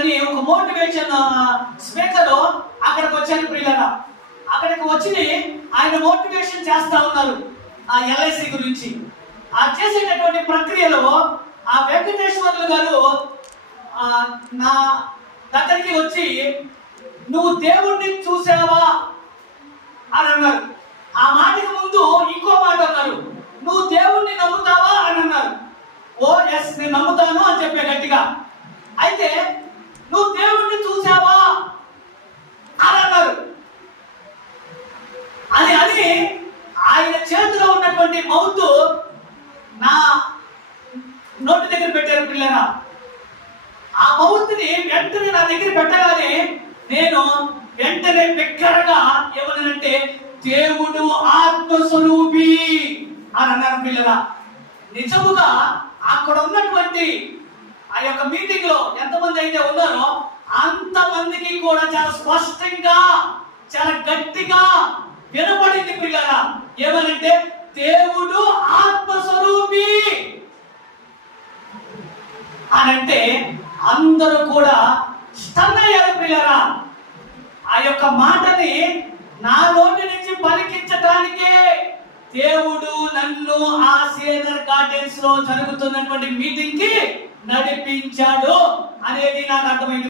అని ఒక motivation speaker అక్కడికి వచ్చారు ప్రియులారా. అక్కడికి వచ్చి ఆయన మోటివేషన్ చేస్తా ఉన్నారు ఆ ఎల్ఐసి గురించి. ఆ చేసేటటువంటి ప్రక్రియలో ఆ వెంకటేశ్వర్లు గారు నా దగ్గరికి వచ్చి, నువ్వు దేవుణ్ణి చూసావా అని అన్నారు. ఆ మాటకి ముందు ఇంకో మాట అన్నారు, నువ్వు దేవుణ్ణి నమ్ముతావా అని అన్నారు. ఓ ఎస్, నేను నమ్ముతాను అని చెప్పే గట్టిగా. అయితే నువ్వు దేవుణ్ణి చూసావా అని అన్నారు. అని ఆయన చేతిలో ఉన్నటువంటి మౌత్ నా నోటి దగ్గర పెట్టారు పిల్లరా. ఆ మౌత్ని వెంటనే నా దగ్గర పెట్టగానే నేను వెంటనే బిగ్గరగా ఏమన్నానంటే, దేవుడు ఆత్మస్వరూపి అని అన్నారు పిల్లరా. నిజముగా అక్కడ ఉన్నటువంటి ఆ యొక్క మీటింగ్ లో ఎంతమంది అయితే ఉన్నారో అంతమందికి కూడా చాలా స్పష్టంగా, చాలా గట్టిగా వినపడింది పిల్లరా. ఏమనంటే, దేవుడు ఆత్మస్వరూపి అనంటే అందరూ కూడా స్టన్ అయ్యారు పిల్లరా. ఆ యొక్క మాటని నా నోటి నుంచి పలికించడానికే దేవుడు నన్ను ఆ సీజర్ గార్డెన్స్ లో జరుగుతున్నటువంటి మీటింగ్ కి నడిపించాడు అనేది నాకు అర్థమైంది.